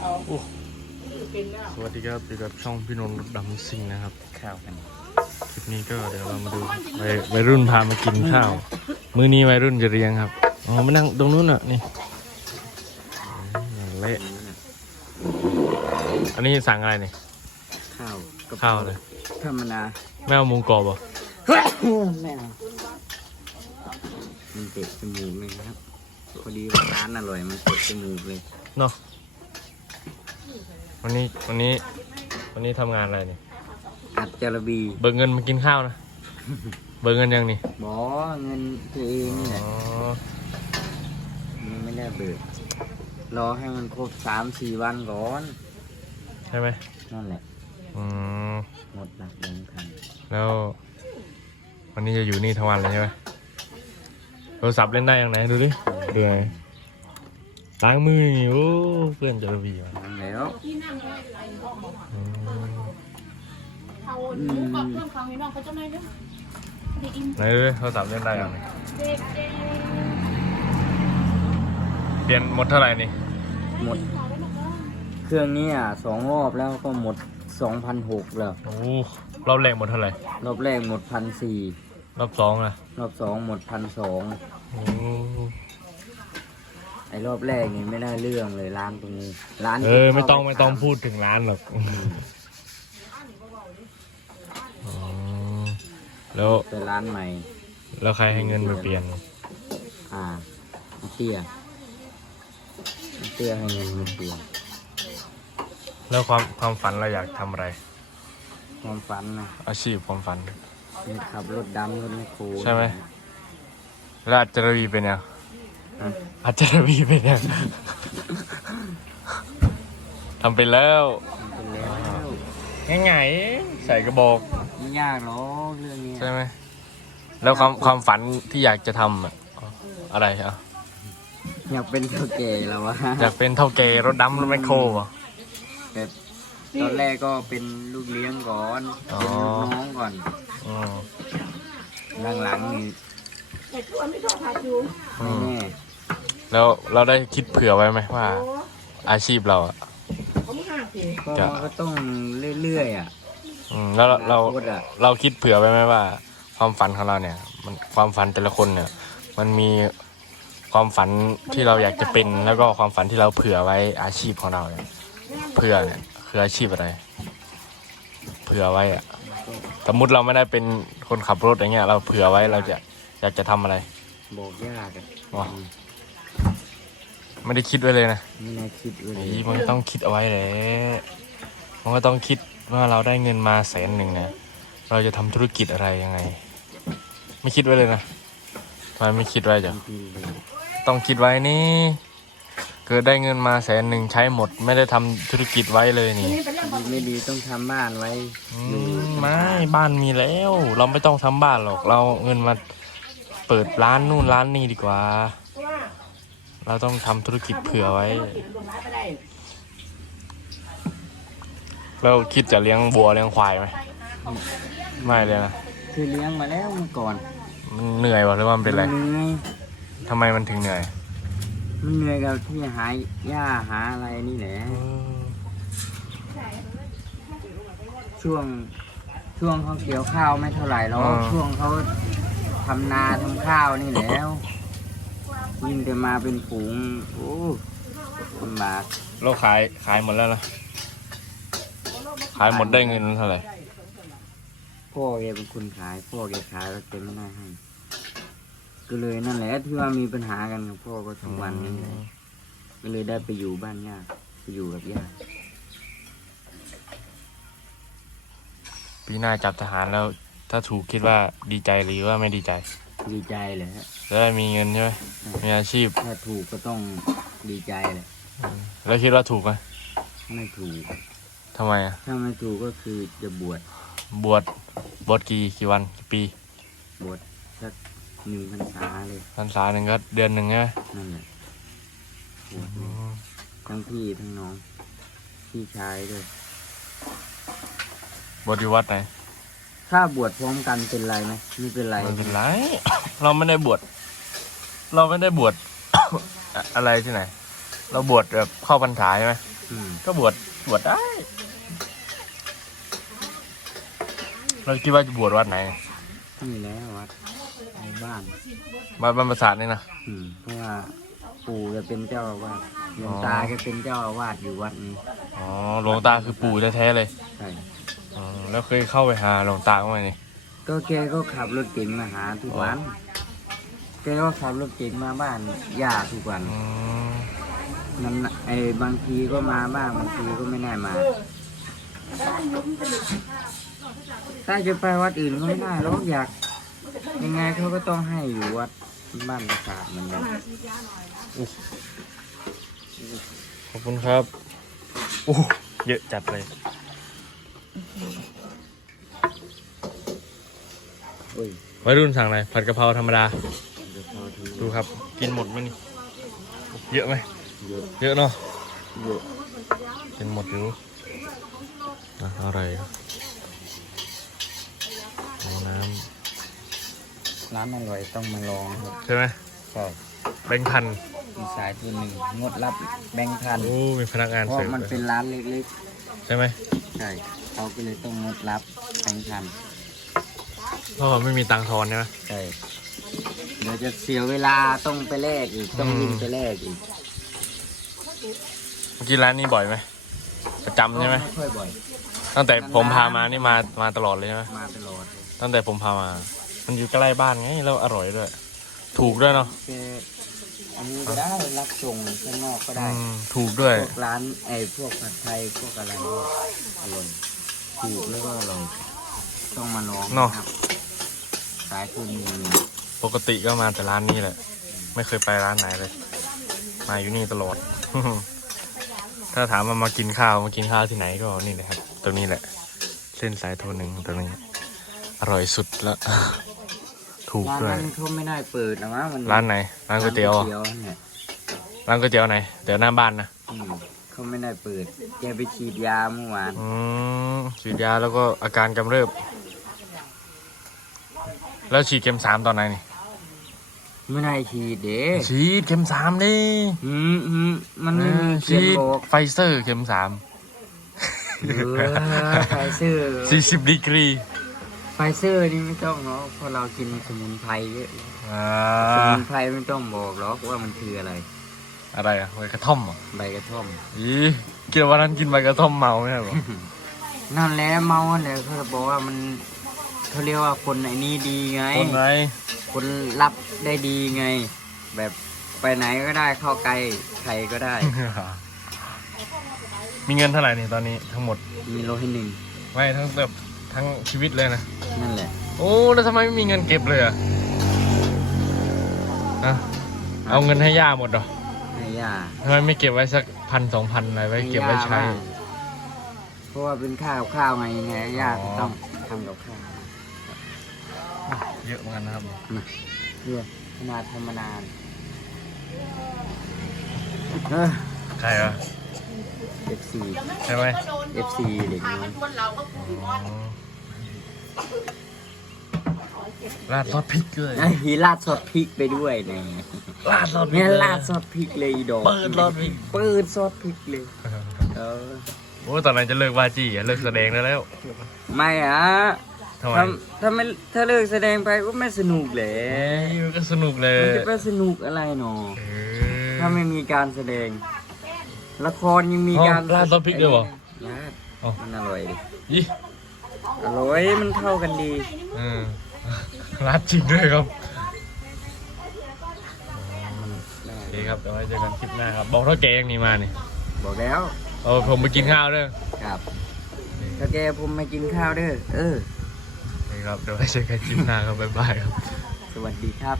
เอาโอ้เป็นแล้วสวัสดีครับอยู่กับช่องพี่นนท์รถดำซิ่งนะครับข้าวกันคลิปนี้ก็เดี๋ยวเรามาดูวัยวัยรุ่นพามากินข้าวมื้อนี้วัยรุ่นจะเรียงครับอ๋อมานั่งตรงนู้นอะนี่อืมเละอันนี้สั่งอะไรนี่ข้าวกะเพรข้าวเลยธรรมดาไม่เอาหมูกรอบเหรอไม่เอามันเจ็บจมูกเลยครับพอดีว่าร้านอร่อยมันเจ็บจมูกเลยเนาะ วันนี้วันนี้ วันนี้ทำงานอะไรนี่อัดจารบีเบิกเงินมากินข้าวนะ เบิกเงินยังนี่บอเงินตัวเองนี่แหอ๋ละอมันไม่ได้เบิกรอให้มันครบสามสี่วันก่อน ใช่ไหมนั่นแหละ อืมหมดหลักลงทันแล้ว วันนี้จะอยู่นี่ทั้งวันเลยใช่ไหมโทรศัพท์เล่นได้ยังไงดูดิดูไง ล้างมือนี่โอ้เพื่อนจะระบีมานั่นแล้วอืมเอาหมูกับเครื่องฟังพี่น้องเขาจะไม่ได้ได้อินไหนดูดิโทรศัพท์เล่นได้ยังไงเด็กเด็กเปลี่ยนหมดเท่าไหร่นี่หมด เครื่องนี้อะสองรอบแล้วก็หมดสองพันหกแล้ว โอ้รอบแรกหมดเท่าไหร่รอบแรกหมดพันสี่รอบสองล่ะรอบสองหมดพันสอง โอ้ไอ้รอบแรกนี่ไม่ได้เรื่องเลยร้านตรงนี้ ร้านเออ ไม่ต้องไม่ต้องพูดถึงร้านหรอกอ๋อแล้วเป็นร้านใหม่ แล้วใครให้เงินมาเปลี่ยน อ่าเตี้ยเตี้ยให้เงินมาเปลี่ยนแล้วความความฝันเราอยากทำอะไร ความฝันนะอาชีพความฝันคือขับรถดำรถไม่โคใช่ไหมแล้วอัจจารวีเป็นยัง ฮะอัจจารวีเป็นยังทำไปแล้วเป็นแล้วง่ายๆใส่กระบอกไม่ยากหรอกเรื่องเนี้ยใช่ไหมแล้วความความฝันที่อยากจะทำอะอะไรอะอยากเป็นเท่าแก่แล้ววะอยากเป็นเท่าแกรถดำรถแมคโครเหรอแบบตอนแรกก็เป็นลูกเลี้ยงก่อนอ๋อเป็นลูกน้องก่อนอืมหลังๆนี่ แต่ตัวไม่ชอบผัดอยู่อืไม่มแน่แล้วเราได้คิดเผื่อไว้ไหมว่า โอ้อาชีพเราอะเขาไม่ห้ามสิก็จะก็ต้องเรื่อยๆอะ อืมแล้วเราเราอนาคตอะ เราคิดเผื่อไว้ไหมว่า ความฝันของเราเนี่ย มันความฝันแต่ละคนเนี่ย มันมีความฝันที่เราอยากจะเป็น แล้วก็ความฝันที่เราเผื่อไว้อาชีพของเราเนี่ยเผื่อเนี่ยคืออาชีพอะไร เผื่อไว้อะสมมติเราไม่ได้เป็นคนขับรถอย่างเงี้ย เราเผื่อไว้เราจะ อยากจะทำอะไรบอกยากอะอ๋อไม่ได้คิดไว้เลยนะไม่น่าคิดเลยไอ้มันต้องคิดเอาไว้แหละมันก็ต้องคิดว่าเราได้เงินมาแสนหนึ่งเนี่ยเราจะทำธุรกิจอะไรยังไง ไม่คิดไว้เลยนะทำไมไม่คิดไว้จ้ะ จริงๆเลยต้องคิดไว้นี่ เกิดได้เงินมาแสนหนึ่งใช้หมด ไม่ได้ทำธุรกิจไว้เลยนี่นี่เป็นเรื่องของดีไม่ดีต้องทำบ้านไว้ อือยู่มไม่บ้านมีแล้ว เราไม่ต้องทำบ้านหรอก เราเอาเงินมา เปิดร้านนู่นร้านนี่ดีกว่าว่าเราต้องทำธุรกิจเผื่อไว้ติดกฎหมายไปได้เราคิดจะเลี้ยงวัวเลี้ยงควายไหมไม่เลยนะคือเลี้ยงมาแล้วเมื่อก่อนมันเหนื่อยวะหรือว่ามันเป็นไรเหนื่อยทำไมมันถึงเหนื่อยมันเหนื่อยกับที่หาหญ้าหาอะไรนี่แหละช่วงช่วงเขาเกี่ยวข้าวไม่เท่าไหร่หรอกอ่าช่วงเขา ทำนาทำข้าวนี่แหล้วยิ่งจะมาเป็นฝูงโอ้ลำบากเราขายขายหมดแล้วนะขายหมดได้เงินเท่าไหร่พ่อแกเป็นคนขาย พ่อแกขายแล้วแกไม่ได้ให้ ก็เลยนั่นแหละที่ว่ามีปัญหากันกับพ่อก็ทุกวันนี้แหละก็เลยได้ไปอยู่บ้านย่าไปอยู่กับย่าปีหน้าจับทหารแล้ว ถ้าถูกคิดว่าดีใจหรือว่าไม่ดีใจดีใจเลยฮะจะได้มีเงินใช่ไหมมีอาชีพ ถ้าถูกก็ต้องดีใจเลยแล้วคิดว่าถูกไหมไม่ถูกทำไมอะถ้าไม่ถูกก็คือจะบวชบวชบวชกี่กี่วันกี่ปีบวชสักหนึ่งพรรษาเลยพรรษาหนึ่งก็เดือนหนึ่งใช่ไหมนั่นแหละบวชเลยทั้งพี่ทั้งน้องพี่ชายด้วยบวชอยู่วัดไหน ถ้าบวชพร้อมกันเป็นไรไหมไม่เป็นไรไม่เป็นไร เราไม่ได้บวช เราไม่ได้บวช อะไรที่ไหน เราบวชแบบเข้าพรรษาใช่ไหมออืมก็บวชบวชได้ เราคิดว่าจะบวชวัดไหน นี่แหละวัดในบ้าน วัดบรรพศาสตร์นี่นะ อืมเพราะว่าปู่จะเป็นเจ้าอาวาสหลวงอ๋อตาแกเป็นเจ้าอาวาสอยู่วัดนี้อ๋อหลวงตาคือปู่แท้ๆเลย ใช่อ๋อ แล้วเคยเข้าไปหาหลวงตาบ้างไหมนี่ก็แกก็ขับรถเก๋งมาหาทุกวัน แกก็ขับรถเก๋งมาบ้านย่าทุกวันอืมนั่นน่ะไอ้บางทีก็มาบ้างบางทีก็ไม่ได้มา ถ้าจะไปวัดอื่นก็ไม่ได้หรอกอยาก ยังไงเขาก็ต้องให้อยู่วัดบ้านประสาทเหมือนกันขอบคุณครับโอ้เยอะจัดเลย อ้ยวัยรุ่นสั่งอะไรผัดกะเพราธรรมดา เดี๋ยวพอทีดูครับ กินหมดไหมนี่ เยอะไหม เยอะเยอะเนาะ เยอะกินหมดอยู่อะอะไรอะโอ้น้ร้านอร่อยต้องมาลองครับำใช่ไหมใช่แบงค์พันมีสายตัวหนึ่งงดรับแบงค์พันโอ้มีพนักงานเพราะเสิร์ฟมันเลเป็ยนร้านเล็กใช่ไหมๆใช่เขาก็เลยต้องงดรับแบงค์พัน เพราะว่าไม่มีตังค์ทอนใช่ไหม ใช่เดี๋ยวจะเสียเวลาต้องไปแลกอีกต้องอืม วิ่งไปแลกอีกเมื่อกี้ร้านนี้บ่อยไหมประจำใช่ไหมไม่ค่อยบ่อย ตั้งแต่ผมพามานี่มามาตลอดเลยใช่ไหมมาตลอดเลยตั้งแต่ผมพามา มันอยู่ใกล้บ้านไงแล้วอร่อยด้วย ถูกด้วยเนาะแค่อันนี้ก็ได้รับส่งข้างนอกก็อืได้มถูกด้วยพวกร้านไอ้พวกผัดไทยพวกอะไรก็อร่อยถูกแล้วก็อร่อย ต้องมาลองเนาะ ครับสายคุณมีปกติก็มาแต่ร้านนี้แหละ ไม่เคยไปร้านไหนเลย มาอยู่นี่ตลอด ถ้าถามว่ามากินข้าวมากินข้าวที่ไหนก็นี่แหละครับตรงนี้แหละ เส้นสายโทหนึ่งตรงนี้ อร่อยสุดละ ถูกร้านด้วยนั้นเขาไม่ได้เปิดนะวะมันร้านไหนร้านก๋วยเตี๋ยวเหรอร้านก๋วยเตี๋ยวเนี่ยร้านก๋วยเตี๋ยวไหนเดี๋ยวหน้าบ้านนะอืมเขาไม่ได้เปิดแกไปฉีดยาเมื่อวานอืมฉีดยาแล้วก็อาการกำเริบ แล้วฉีดเข็มสามตอนไหนนี่ไม่ได้ฉีดเด้ฉีดเข็มสามดิอืมอืมมันไม่มีเขีฉียนดบอกไฟเซอร์เข็มสามเออไฟเซอร์สี่สิบดีกรีไฟเซอร์นี่ไม่ต้องเนาะเพราะเรากินสมุนไพรเยอะอ่าสมุนไพรไม่ต้องบอกหรอกว่ามันคืออะไร อะไรอะใบกระท่อมเหรอะใบกระท่อมอีกินวันนั้นกินใบกระท่อมเมาไหมหรอนั่นแหละเมาเนี่ยเขาจะบอกว่ามัน เขาเรียกว่าคนไอ้นี้ดีไง คนไหนคนรับได้ดีไง แบบไปไหนก็ได้เข้าไกลใครก็ได้ มีเงินเท่าไหร่นี่ตอนนี้ทั้งหมดมีโลให้หนึ่งไม่ทั้งแบบทั้งชีวิตเลยนะ นั่นแหละ โอ้แล้วทำไมไม่มีเงินเก็บเลยอะอะเอาเงินให้ย่าหมดเหรอให้ย่าทำไมไม่เก็บไว้สักพันสองพันอะไรไว้เก็บไว้ใช้ย่าบ้างเพราะว่าเป็นข้าวข้าวไงยังไงย่าอ๋อก็ต้องทำกับข้าว เยอะเหมือนกันนะครับเพื่อขนาดธรรมดาเออใครวะ FC ใช่ไหม FC เด็กน้อยชวนเราก็คุยอ๋อราดซอสพริกเลยไอ้ฮีราดซอสพริกไปด้วยเนี่ยราดซอสพริกเนี่ยลราดซอสพริกเลยอีดอกเปิดซอสพริกเปิดซอสพริกเลยเออโอ้ตอนนั้นจะเลิกวาจีอะเลิกแสดงได้แล้ว ไม่อะ ทำไมถ้าถ้าไม่ถ้าเลิกแสดงไปก็ไม่สนุกแหละนี่มันก็สนุกเลยมันจะไปสนุกอะไรหนอเออถ้าไม่มีการแสดง ละครยังมีการอ๋อราดซอสพริกด้วยเหรอราดอ๋อมันอร่อยดิยี่อร่อยมันเข้ากันดีเออราดจริงด้วยครับโอเคครับเดี๋ยวไว้เจอกันคลิปหน้าครับบอกเท่าแกยังนี่มานี่บอกแล้วเออผมไปกินข้าวเด้อครับถ้าแกผมมากินข้าวเด้อเออโอเค ครับเดี๋ยวไว้เจอกันคลิปหน้าครับบ๊ายบายครับ สวัสดีครับ